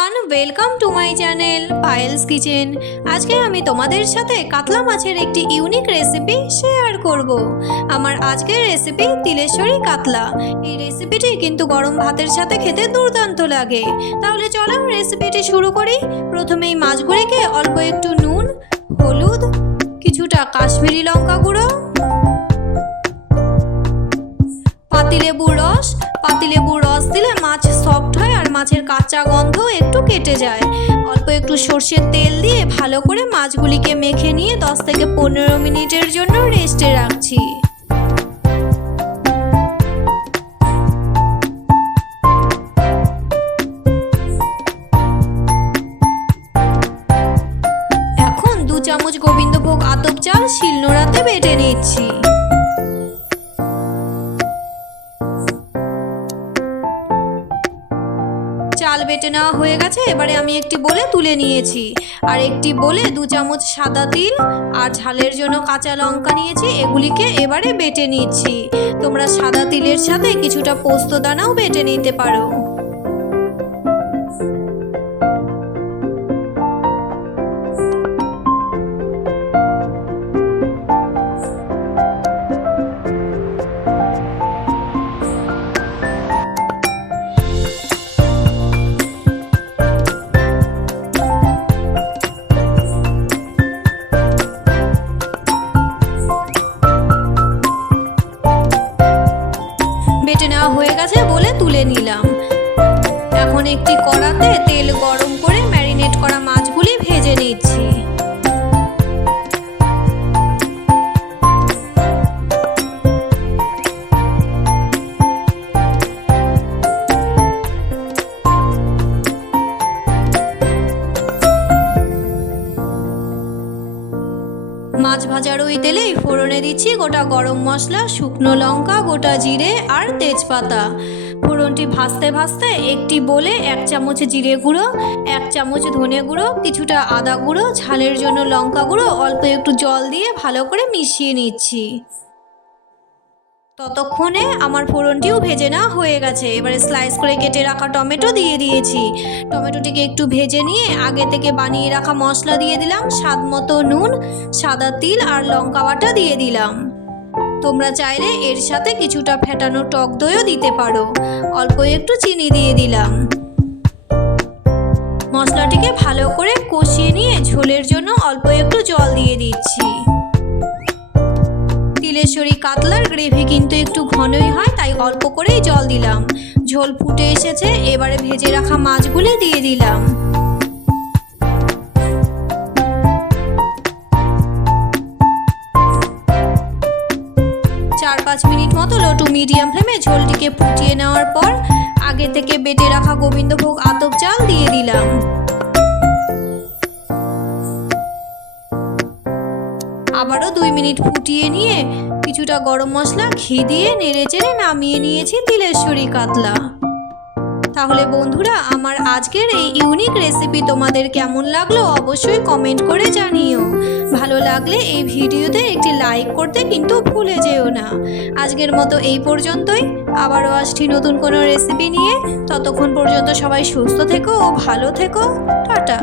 Everyone, welcome to my channel Payel's kitchen. আজকে আমি তোমাদের সাথে কাতলা মাছের একটি ইউনিক রেসিপি শেয়ার করব। আমার আজকের রেসিপি তিলেশ্বরী কাতলা। এই রেসিপিটি কিন্তু গরম ভাতের সাথে খেতে দুর্দান্ত লাগে। তাহলে চলো রেসিপিটি শুরু করি। প্রথমেই মাছগুলিকে অল্প একটু নুন, হলুদ, কিছুটা কাশ্মীরি লঙ্কা গুঁড়ো, পাতিলেবুর রস দিলে মাছ সফট হয় আর মাছের কাঁচা গন্ধ একটু কেটে যায়। অল্প একটু সর্ষের তেল দিয়ে ভালো করে মাছগুলিকে মেখে নিয়ে 10 থেকে 15 মিনিটের জন্য রেস্টে রাখছি। এখন 2 চামচ গোবিন্দভোগ আতপ চাল শিলনোড়াতে বেটে নিচ্ছি। চাল বেটে নেওয়া হয়ে গেছে। এবারে আমি একটি বলে তুলে নিয়েছি, আর একটি বলে 2 চামচ সাদা তিল আর ঝালের জন্য কাঁচা লঙ্কা নিয়েছি। এগুলিকে এবারে বেটে নিচ্ছি। তোমরা সাদা তিলের সাথে কিছুটা পোস্ত দানাও বেটে নিতে পারো। বেটে নেওয়া হয়ে গেছে বলে তুলে নিলাম। এখন একটি কড়াতে তেল গরম করে ম্যারিনেট করা মাছগুলি ভেজে নিচ্ছি। মাছ ভাজার ওই তেলেই ফোড়নে দিচ্ছি গোটা গরম মশলা, শুকনো লঙ্কা, গোটা জিরে আর তেজপাতা। ফোড়নটি ভাজতে ভাজতে একটি বলে 1 চামচ জিরে গুঁড়ো, 1 চামচ ধনে গুঁড়ো, কিছুটা আদা গুঁড়ো, ঝালের জন্য লঙ্কা গুঁড়ো, অল্প একটু জল দিয়ে ভালো করে মিশিয়ে নিচ্ছি। ততক্ষণে আমার ফোড়নটিও ভেজে নেওয়া হয়ে গেছে। এবারে স্লাইস করে কেটে রাখা টমেটো দিয়ে দিয়েছি। টমেটোটিকে একটু ভেজে নিয়ে আগে থেকে বানিয়ে রাখা মশলা দিয়ে দিলাম, স্বাদ মতো নুন, সাদা তিল আর লঙ্কা বাটা দিয়ে দিলাম। তোমরা চাইলে এর সাথে কিছুটা ফেটানো টক দইও দিতে পারো। অল্প একটু চিনি দিয়ে দিলাম। মশলাটিকে ভালো করে কষিয়ে নিয়ে ঝোলের জন্য অল্প একটু জল দিয়ে দিচ্ছি। তিলেশ্বরী কাতলার গ্রেভি কিন্তু একটু ঘনই হয়, তাই অল্প করেই জল দিলাম। ঝোল ফুটে এসেছে। এবারে ভেজে রাখা মাছগুলি দিয়ে দিলাম। চার 5 মিনিট মতো লো টু মিডিয়াম ফ্লেমে ঝোলটিকে ফুটিয়ে নেওয়ার পর আগে থেকে বেটে রাখা গোবিন্দভোগ আতপ চাল দিয়ে দিলাম। আবারও 2 মিনিট ফুটিয়ে নিয়ে কিছুটা গরম মশলা, ঘি দিয়ে নেড়েচেড়ে নামিয়ে নিয়েছি তিলেশ্বরী কাতলা। তাহলে বন্ধুরা, আমার আজকের এই ইউনিক রেসিপি তোমাদের কেমন লাগলো অবশ্যই কমেন্ট করে জানিও। ভালো লাগলে এই ভিডিওতে একটি লাইক করতে কিন্তু ভুলে যেও না। আজকের মতো এই পর্যন্তই। আবারও আসছি নতুন কোনো রেসিপি নিয়ে। ততক্ষণ পর্যন্ত সবাই সুস্থ থেকো ও ভালো থেকো। টাটা।